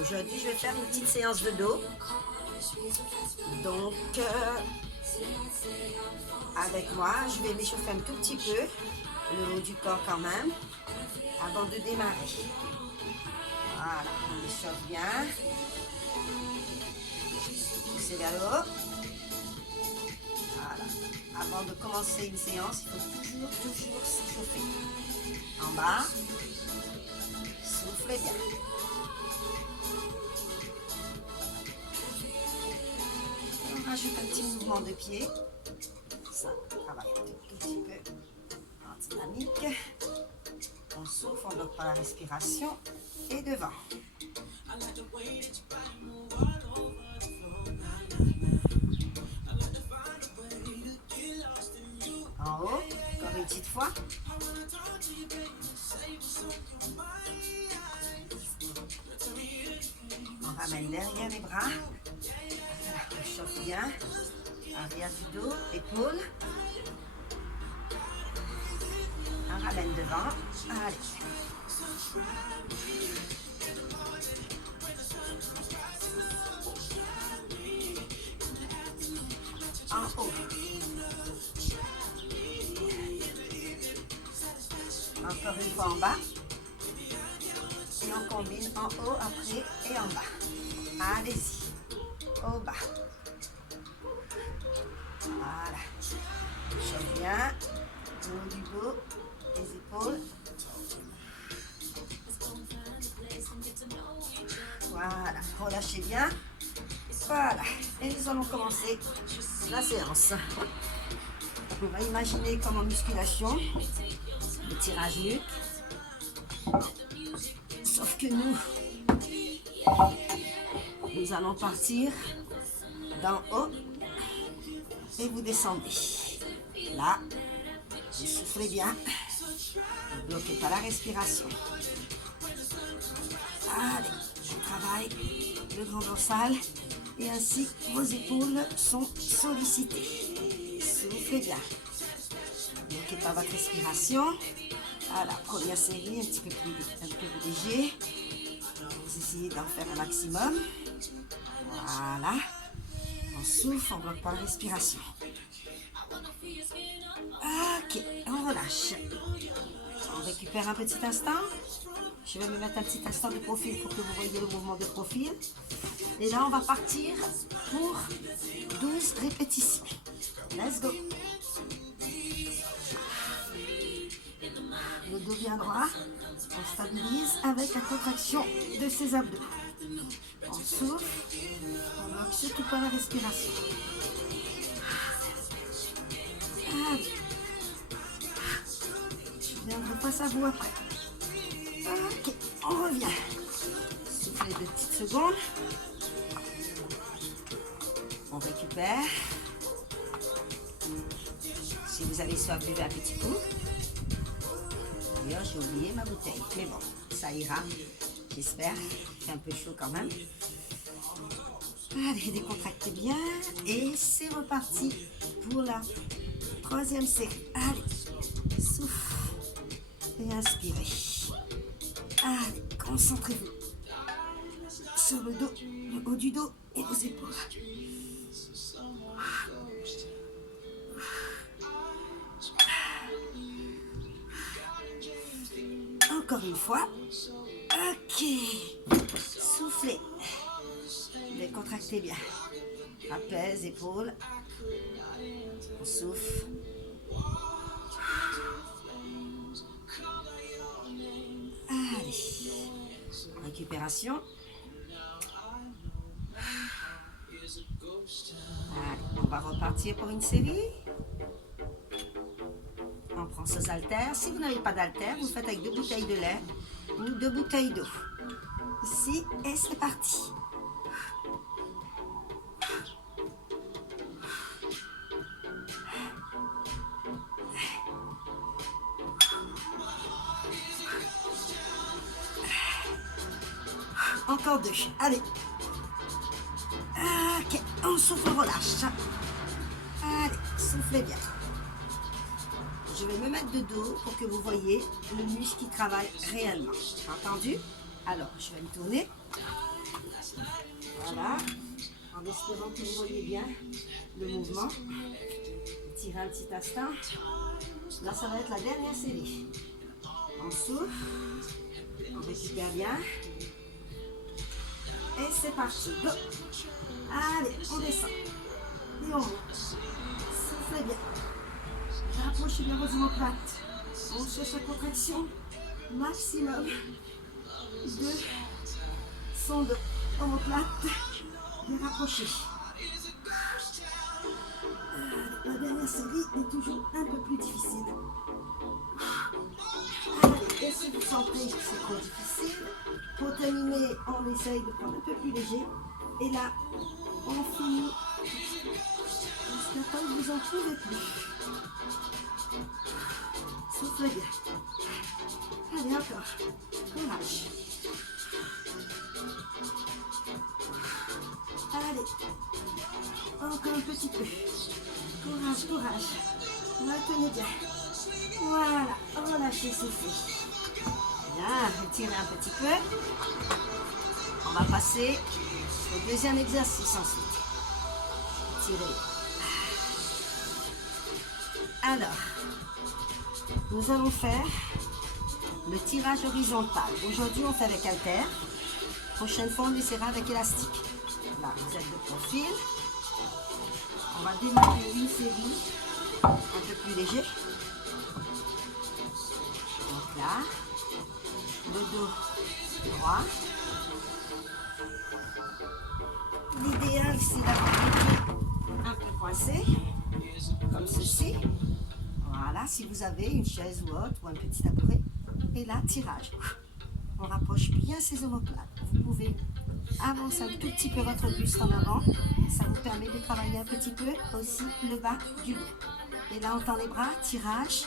Aujourd'hui, je vais faire une petite séance de dos. Donc, avec moi, je vais m'échauffer un tout petit peu, le haut du corps quand même, avant de démarrer. Voilà, on échauffe bien. Poussez vers le haut. Voilà. Avant de commencer une séance, il faut toujours s'échauffer. En bas, soufflez bien. On rajoute un petit mouvement de pied. Ça travaille un tout petit peu en dynamique. On souffle, on bloque par la respiration et devant. En haut, encore une petite fois. On ramène derrière les bras. On chauffe bien. Arrière du dos, épaules. On ramène devant. Allez. En haut. Encore une fois en bas. Et on combine en haut, après et en bas. Allez-y. Au bas. Voilà. Chauffe bien. Le haut du dos, les épaules. Voilà. Relâchez bien. Voilà. Et nous allons commencer la séance. On va imaginer comme en musculation, le tirage nuque. Sauf que nous allons partir d'en haut et vous descendez. Là, vous soufflez bien. Ne bloquez pas la respiration. Allez, on travaille le grand dorsal et ainsi vos épaules sont sollicitées. Soufflez bien. Ne bloquez pas votre respiration. À la première série, un peu plus léger. Vous essayez d'en faire un maximum. Voilà. On souffle, on ne bloque pas la respiration. Ok, on relâche. On récupère un petit instant. Je vais me mettre un petit instant de profil pour que vous voyez le mouvement de profil. Et là, on va partir pour 12 répétitions. Let's go. Le dos bien droit. On stabilise avec la contraction de ses abdos. On souffle. On bloque surtout pas la respiration. Allez. Je viendrai face à vous après. Ok, on revient. Soufflez 2 petites secondes. On récupère. Si vous avez soif, buvez un petit coup. D'ailleurs, j'ai oublié ma bouteille. Mais bon, ça ira. J'espère. Il fait un peu chaud quand même. Allez, décontractez bien. Et c'est reparti pour la 3e série. Allez, souffle. Et inspirez. Allez, concentrez-vous sur le dos, le haut du dos et vos épaules. Encore une fois. Ok. Soufflez. Décontractez bien. Trapèze, épaules. On souffle. Allez. Récupération. Allez, on va repartir pour une série. On prend ses haltères. Si vous n'avez pas d'haltères, vous faites avec 2 bouteilles de lait ou 2 bouteilles d'eau. Ici, et c'est parti. Encore 2. Allez. Ok, on souffle, on relâche. Allez, soufflez bien. Je vais me mettre de dos pour que vous voyez le muscle qui travaille réellement. Entendu? Alors, je vais me tourner. Voilà. En espérant que vous voyez bien le mouvement. Tirez un petit instant. Là, ça va être la dernière série. On souffle. On récupère bien. Et c'est parti. Go. Allez, on descend. Et on monte. Soufflez bien. Rapprochez bien vos omoplates. On cherche la contraction maximum de son de omoplate. Bien rapproché. La dernière série est toujours un peu plus difficile. Allez, et si vous sentez que c'est trop difficile, pour terminer, on essaye de prendre un peu plus léger. Et là, on finit jusqu'à temps que vous en trouvez plus. Soufflez bien. Allez, encore. Courage. Allez. Encore un petit peu. Courage, courage. Maintenez bien. Voilà. Relâchez, soufflez. Bien, retirez un petit peu. On va passer au deuxième exercice ensuite. Tirez. Alors, nous allons faire le tirage horizontal. Aujourd'hui, on fait avec haltère. Prochaine fois, on essaiera avec élastique. Là, vous êtes de profil. On va démarrer une série un peu plus léger. Donc là, le dos droit. L'idéal, c'est d'avoir les pieds un peu coincés, comme ceci. Voilà, si vous avez une chaise ou autre, ou un petit tabouret. Et là, tirage. On rapproche bien ses omoplates. Vous pouvez avancer un tout petit peu votre buste en avant. Ça vous permet de travailler un petit peu aussi le bas du dos. Et là, on tend les bras, tirage,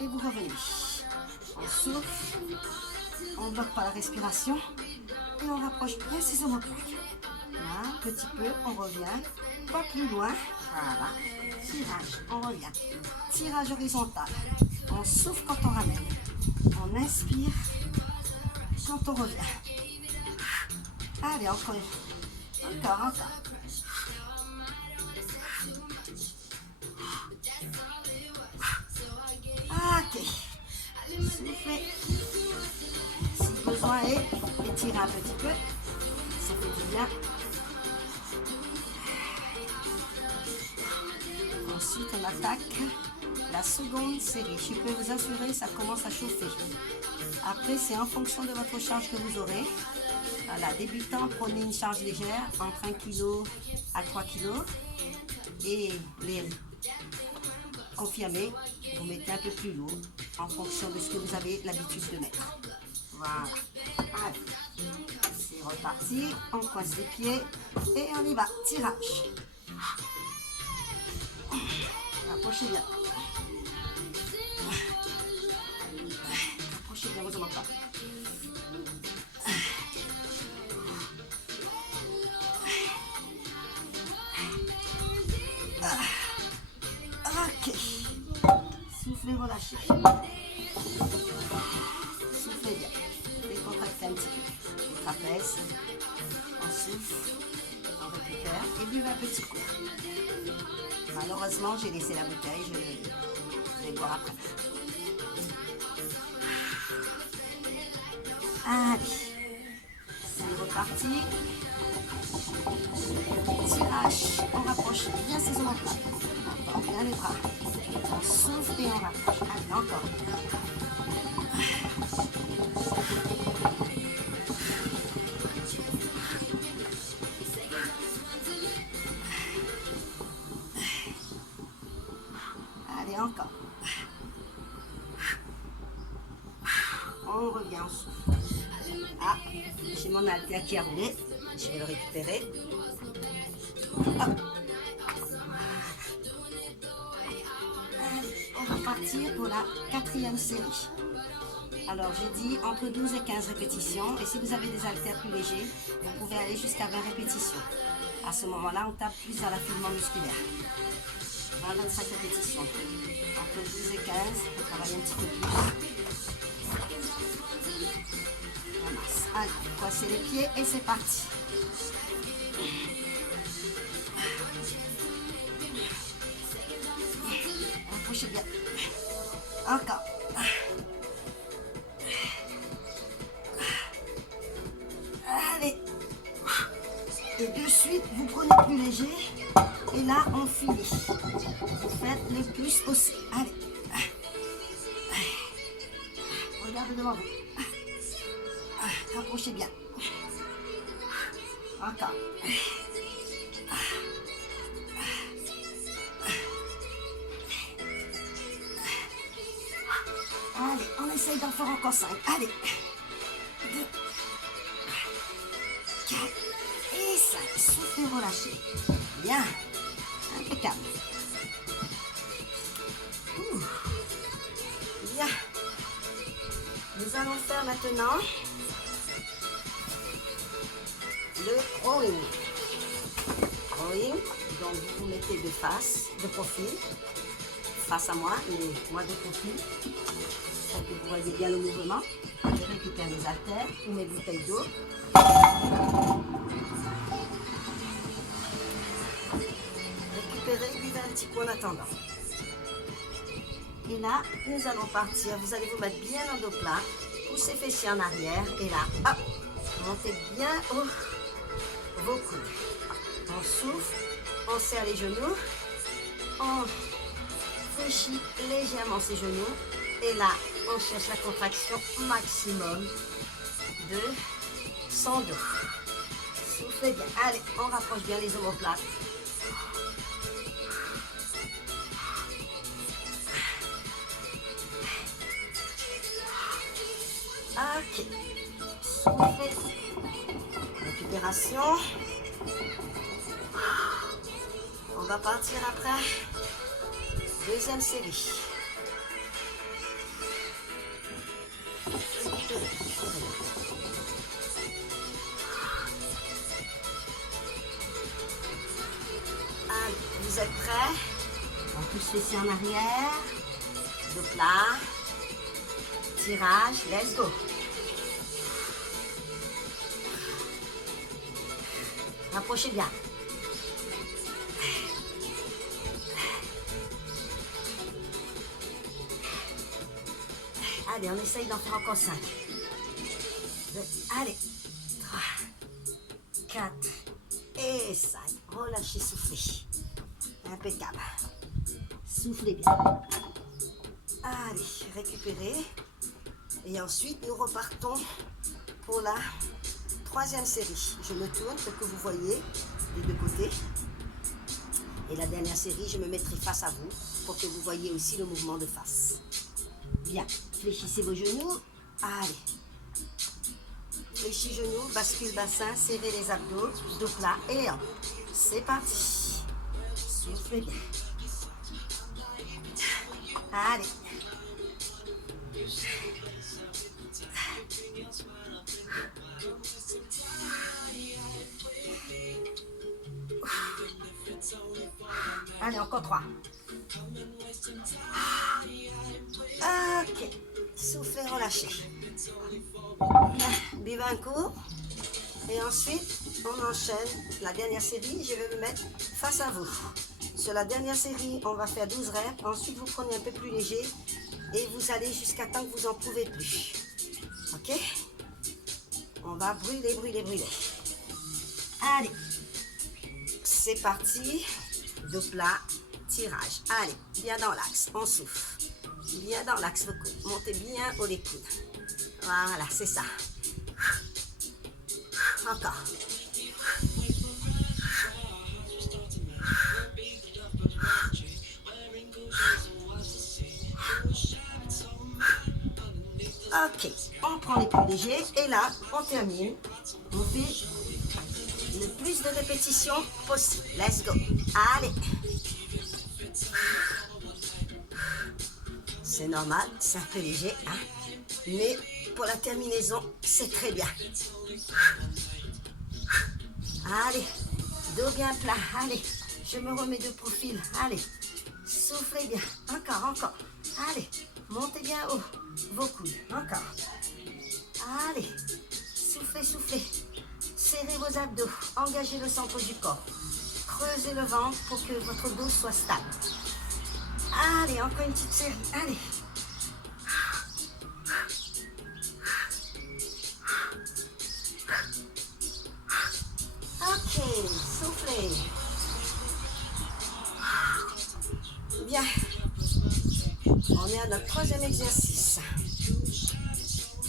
et vous revenez. On souffle, on ne bloque pas la respiration, et on rapproche bien ses omoplates. Là, un petit peu, on revient, pas plus loin. Voilà, tirage, on revient. Tirage horizontal. On souffle quand on ramène. On inspire quand on revient. Allez, encore. Encore. Ok. Soufflez. Si besoin est, étirez un petit peu. Ça fait du bien. Ensuite, on attaque la seconde série. Je peux vous assurer, ça commence à chauffer. Après, c'est en fonction de votre charge que vous aurez. Voilà, débutant, prenez une charge légère, entre 1 kg à 3 kg. Et les confirmés, vous mettez un peu plus lourd, en fonction de ce que vous avez l'habitude de mettre. Voilà. Allez, c'est reparti. On coince les pieds et on y va. Tirage. Approchez bien. Approchez bien vos omoplates. Ok. Soufflez, relâchez. Soufflez bien. Décontractez un petit peu. Les trapèzes. On souffle. On récupère. Et buvez un petit coup. Malheureusement, j'ai laissé la bouteille. Je vais boire après. Allez. C'est reparti. Tirage. On rapproche bien ses omoplates. On tend bien les bras. On souffle et on rapproche. Allez, encore. Allez, encore. On revient en souffle. Ah, j'ai mon haltère qui a roulé. Je vais le récupérer. Hop. Allez, on va partir pour la 4e série. Alors, j'ai dit entre 12 et 15 répétitions. Et si vous avez des haltères plus légers, vous pouvez aller jusqu'à 20 répétitions. À ce moment-là, on tape plus dans l'affinement musculaire. 25 répétitions. Entre 12 et 15, on travaille un petit peu plus. On ramasse. Allez, croisez les pieds et c'est parti. Approchez bien. Encore. Allez. Et de suite, vous prenez plus léger. Et là, on finit. Vous faites le plus possible. Allez. Regardez devant vous. Rapprochez bien. Encore. Allez, on essaye d'en faire encore 5. Allez. 2, 4 et 5. Soufflez, relâchez. Bien. Impeccable. Bien. Nous allons faire maintenant le rowing. Rowing, donc vous vous mettez de face, de profil, face à moi, et moi de profil, pour que vous voyez bien le mouvement. Je récupère mes haltères ou mes bouteilles d'eau. Récupérez, buvez un petit coup en attendant. Et là, nous allons partir. Vous allez vous mettre bien en dos plat, poussez fessiers en arrière, et là, hop, montez bien vos coudes. On souffle, on serre les genoux, on fléchit légèrement ses genoux, et là, on cherche la contraction maximum de son dos. Soufflez bien. Allez, on rapproche bien les omoplates. Ok. Soufflez. Récupération. On va partir après. Deuxième série. Allez, vous êtes prêts? On pousse fessiers en arrière. Dos plat. Tirage. Let's go. Rapprochez bien. Allez, on essaye d'en faire encore 5. Allez. 3, 4 et 5. Relâchez, soufflez. Impeccable. Soufflez bien. Allez, récupérez. Et ensuite, nous repartons pour la troisième série. Je me tourne pour que vous voyez des deux côtés. Et la dernière série, je me mettrai face à vous pour que vous voyez aussi le mouvement de face. Bien, fléchissez vos genoux. Allez. Fléchis genoux, bascule bassin, serrez les abdos, dos plat et hop. C'est parti. Soufflez bien. Allez. Allez, encore 3. Ok. Soufflez, relâchez. Buvez un coup. Et ensuite, on enchaîne la dernière série. Je vais me mettre face à vous. Sur la dernière série, on va faire 12 reps. Ensuite, vous prenez un peu plus léger. Et vous allez jusqu'à temps que vous n'en pouvez plus. Ok? On va brûler, brûler, brûler. Allez. C'est parti. Dos plat, tirage. Allez, bien dans l'axe. On souffle. Bien dans l'axe vos coudes. Montez bien haut les coudes. Voilà, c'est ça. Encore. Ok, on prend les plus légers et là, on termine. On fait le plus de répétitions possible. Let's go. Allez. C'est normal, c'est un peu léger, hein? Mais pour la terminaison, c'est très bien. Allez, dos bien plat. Allez, je me remets de profil. Allez, soufflez bien. Encore, encore. Allez, montez bien haut vos coudes. Encore. Allez, soufflez. Soufflez, soufflez. Serrez vos abdos. Engagez le centre du corps. Creusez le ventre pour que votre dos soit stable. Allez, encore une petite série. Allez. Ok, soufflez. Bien. On est à notre troisième exercice.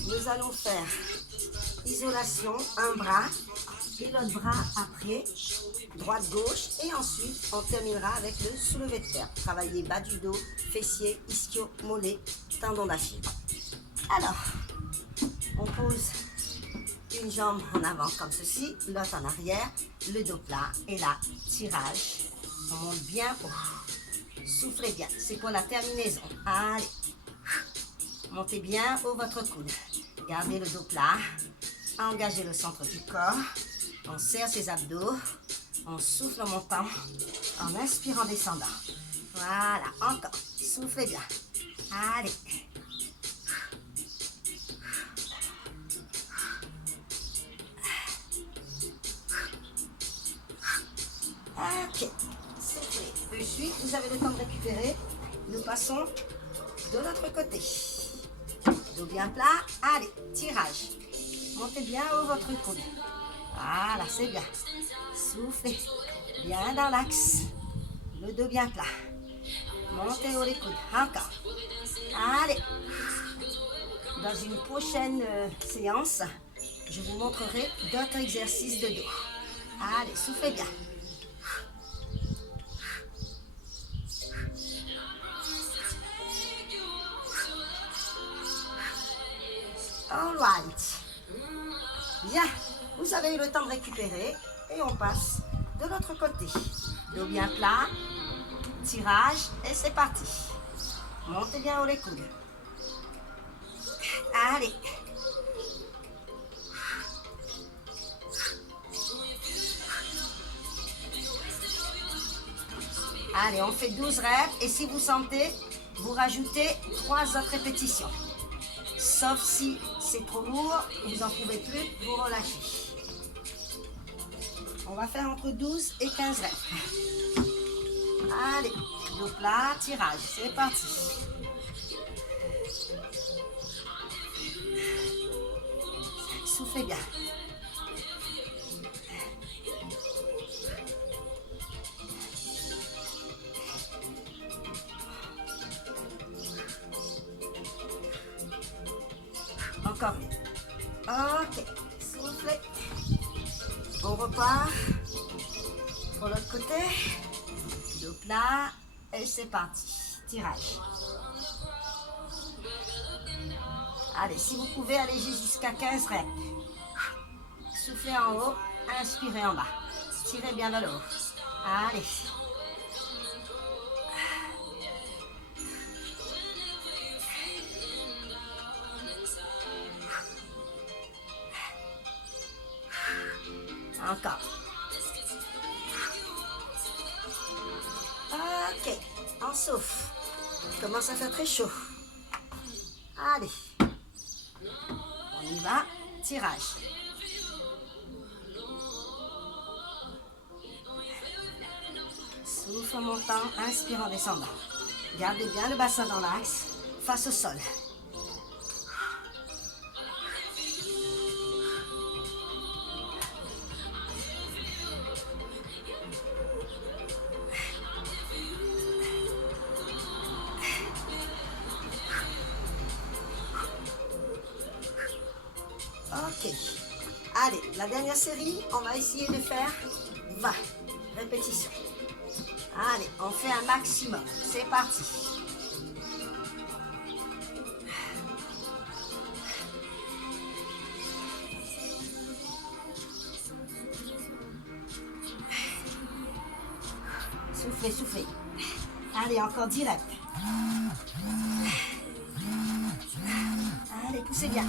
Nous allons faire isolation, un bras et l'autre bras après, droite-gauche, et ensuite on terminera avec le soulevé de terre. Travailler bas du dos, fessiers, ischio, mollet, tendon d'Achille. Alors, on pose une jambe en avant comme ceci, l'autre en arrière, le dos plat, et là, tirage. On monte bien haut. Soufflez bien, c'est pour la terminaison. Allez. Montez bien haut votre coude. Gardez le dos plat. Engagez le centre du corps. On serre ses abdos. On souffle en montant. En inspirant, descendant. Voilà, encore. Soufflez bien. Allez. Ok. Soufflez. Ensuite, vous avez le temps de récupérer. Nous passons de l'autre côté. Dos bien plat. Allez, tirage. Montez bien haut votre coude. Voilà, c'est bien. Soufflez. Bien dans l'axe. Le dos bien plat. Montez haut les coudes. Encore. Allez. Dans une prochaine séance, je vous montrerai d'autres exercices de dos. Allez, soufflez bien. All right. Bien, vous avez eu le temps de récupérer et on passe de l'autre côté. Dos bien plat, tirage et c'est parti. Montez bien haut les coudes. Allez. Allez, on fait 12 reps et si vous sentez, vous rajoutez 3 autres répétitions. Sauf si c'est trop lourd, vous n'en pouvez plus, vous relâchez. On va faire entre 12 et 15 reps. Allez, dos plat, tirage, c'est parti. Soufflez bien. Encore. Ok, soufflez. On repart pour l'autre côté. Dos plat et c'est parti. Tirage. Allez, si vous pouvez, allégez jusqu'à 15 reps. Soufflez en haut, inspirez en bas. Tirez bien vers le haut. Allez. Encore. Ok, on souffle. Il commence à faire très chaud. Allez. On y va. Tirage. Souffle en montant, inspire en descendant. Gardez bien le bassin dans l'axe, face au sol. Ok. Allez, la dernière série, on va essayer de faire 20 répétitions. Allez, on fait un maximum. C'est parti. Soufflez, soufflez. Allez, encore 10 reps. Allez, poussez bien.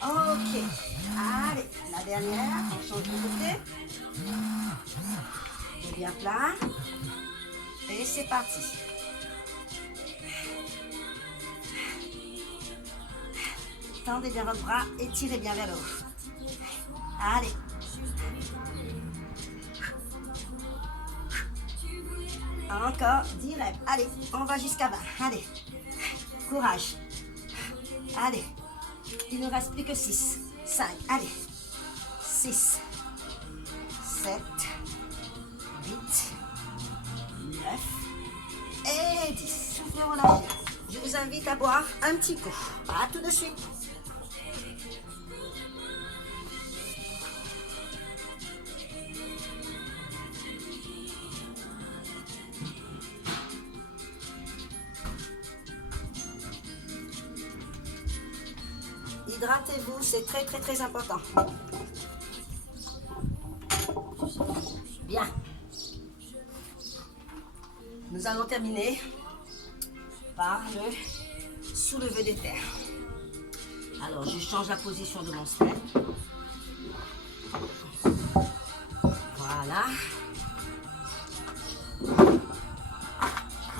Ok. Allez, la dernière, on change de côté. Et bien plat. Et c'est parti. Tendez bien votre bras et tirez bien vers le haut. Allez. Encore, direct. Allez, on va jusqu'à 20. Allez. Courage. Allez. Il ne reste plus que 6. 5. Allez. 6. 7. 8. 9. Et 10. Soufflez, relâchez. Je vous invite à boire un petit coup. À tout de suite. Hydratez-vous, c'est très très très important. Bien. Nous allons terminer par le soulevé des terres. Alors, je change la position de mon step. Voilà.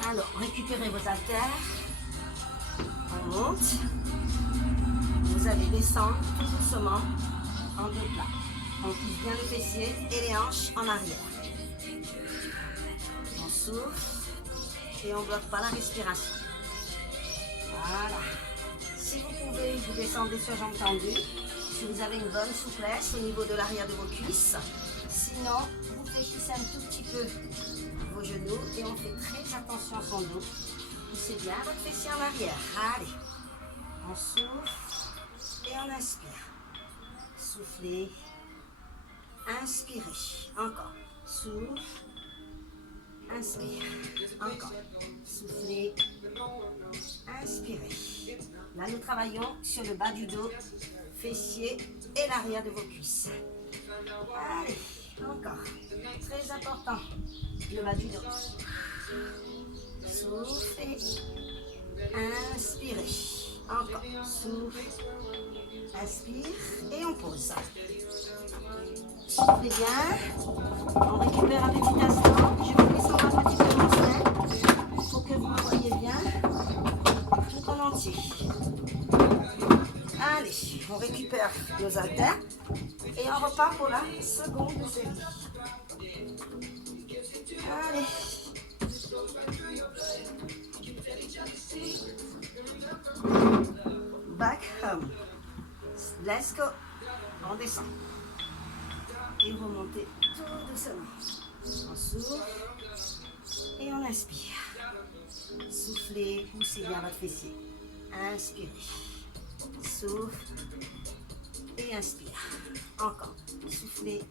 Alors, récupérez vos haltères. On monte. Vous allez descendre tout doucement en deux plats. On pousse bien le fessier et les hanches en arrière. On souffle et on ne bloque pas la respiration. Voilà. Si vous pouvez, vous descendez sur jambes tendues. Si vous avez une bonne souplesse au niveau de l'arrière de vos cuisses. Sinon, vous fléchissez un tout petit peu vos genoux et on fait très attention à son dos. Poussez bien votre fessier en arrière. Allez. On souffle et on inspire. Soufflez. Inspirez. Encore. Souffle. Inspire. Encore. Soufflez. Inspirez. Là, nous travaillons sur le bas du dos, fessier et l'arrière de vos cuisses. Allez, encore. Très important. Le bas du dos. Soufflez. Inspirez. Encore. Souffle. Inspire. Et on pose. Soufflez bien. On récupère un petit instant. Je vais descendre un petit peu mon sein pour que vous me voyez bien tout en entier. Allez, on récupère nos haltères et on repart pour la seconde série. Allez. Back home. Let's go. On descend. Et remontez tout doucement. On souffle et on inspire. Soufflez, poussez bien votre fessier. Inspirez. Souffle et inspire. Encore. Soufflez.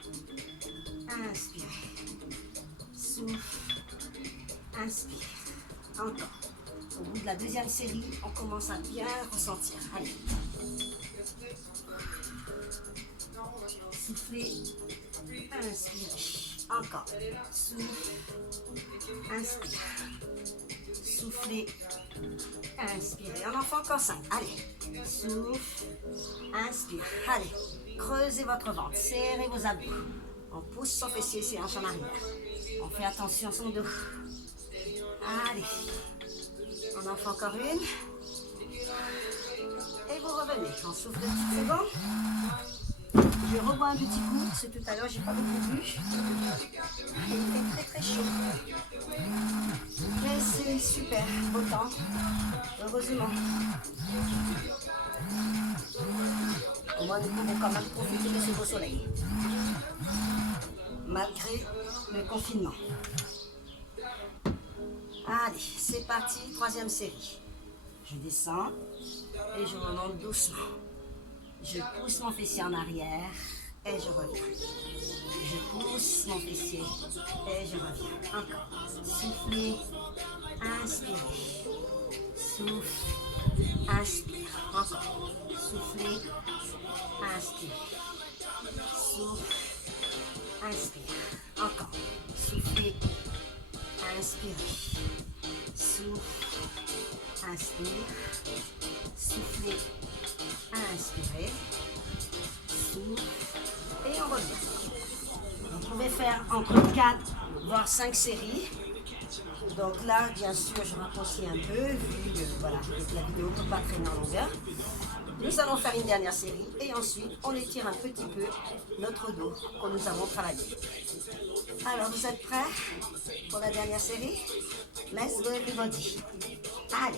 Inspirez. Souffle. Inspire. Encore. Au bout de la deuxième série, on commence à bien ressentir. Allez. Soufflez. Inspirez. Encore. Souffle. Inspire. Soufflez. Inspirez. On en fait encore 5. Allez. Souffle. Inspire. Allez. Creusez votre ventre. Serrez vos abdos. On pousse son fessier, ses hanches en arrière. On fait attention à son dos. Allez. On en fait encore une. Et vous revenez. On souffle 2 petites secondes. Je rebois un petit coup, parce que tout à l'heure, j'ai pas beaucoup bu. Et il fait très très chaud. Mais c'est super, beau temps. Heureusement. Au moins, nous pouvons quand même profiter de ce beau soleil. Malgré le confinement. Allez, c'est parti, 3e série. Je descends et je remonte doucement. Je pousse mon fessier en arrière et je reviens. Je pousse mon fessier et je reviens. Encore. Soufflez, inspirez. Souffle, inspire. Encore. Soufflez, inspirez. Souffle, inspire. Encore. Soufflez, inspirez. Souffle, inspire. Soufflez. Inspirez, souffle et on revient. Vous pouvez faire entre 4 voire 5 séries. Donc là, bien sûr, je raccourcis un peu, vu que voilà, la vidéo ne peut pas traîner en longueur. Nous allons faire une dernière série et ensuite on étire un petit peu notre dos que nous avons travaillé. Alors, vous êtes prêts pour la dernière série? Let's go everybody. Allez,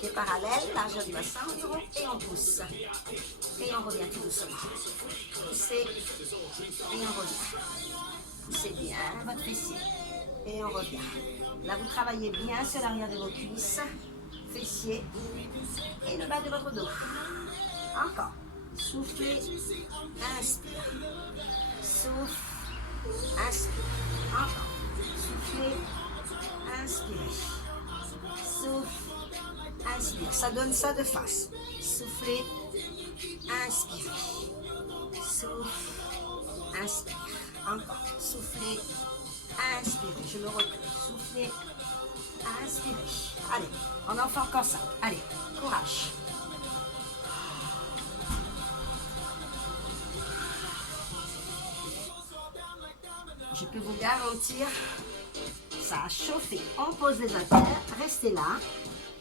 pieds parallèles, largeur du bassin environ et on pousse. Et on revient tout doucement. Poussez et on revient. Poussez bien votre fessier et on revient. Là, vous travaillez bien sur l'arrière de vos cuisses, fessiers et le bas de votre dos. Encore. Soufflez, inspire. Souffle, inspire. Encore. Soufflez, inspirez. Souffle, inspire. Ça donne ça de face. Soufflez, inspirez. Souffle, inspire. Encore. Soufflez, inspirez. Je me retrouve. Soufflez, inspirez. Allez, on en fait encore 5. Allez, courage. Je peux vous garantir, ça a chauffé. On pose les haltères, restez là.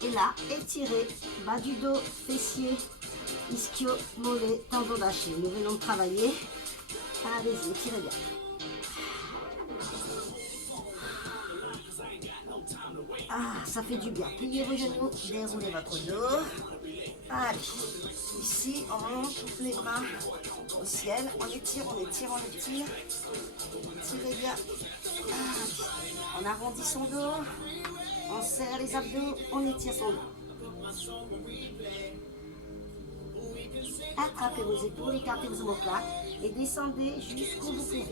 Et là, étirez, bas du dos, fessier, ischio, mollet, tendon d'Achille. Nous venons de travailler. Allez-y, étirez bien. Ah, ça fait du bien. Pliez vos genoux, déroulez votre dos. Allez, ici, on monte les bras au ciel. On étire, on étire, on étire. Tirez bien. Allez. On arrondit son dos. On serre les abdos. On étire son dos. Attrapez vos épaules, écartez vos omoplates et descendez jusqu'où vous pouvez.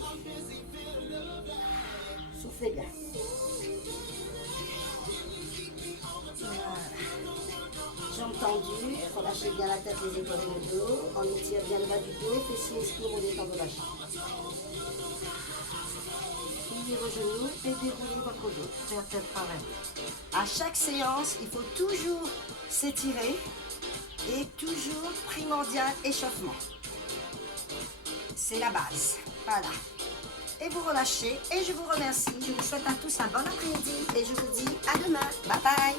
Soufflez bien. Voilà. Jambes tendues, relâchez bien la tête, les épaules et le dos. On étire bien le bas du dos, fessiers, ischio, mollet, tendon d'Achille. Pliez vos genoux et déroulez votre dos, vertèbre par vertèbre. À chaque séance, il faut toujours s'étirer et toujours primordial échauffement. C'est la base. Voilà. Et vous relâchez et je vous remercie. Je vous souhaite à tous un bon après-midi et je vous dis à demain. Bye bye.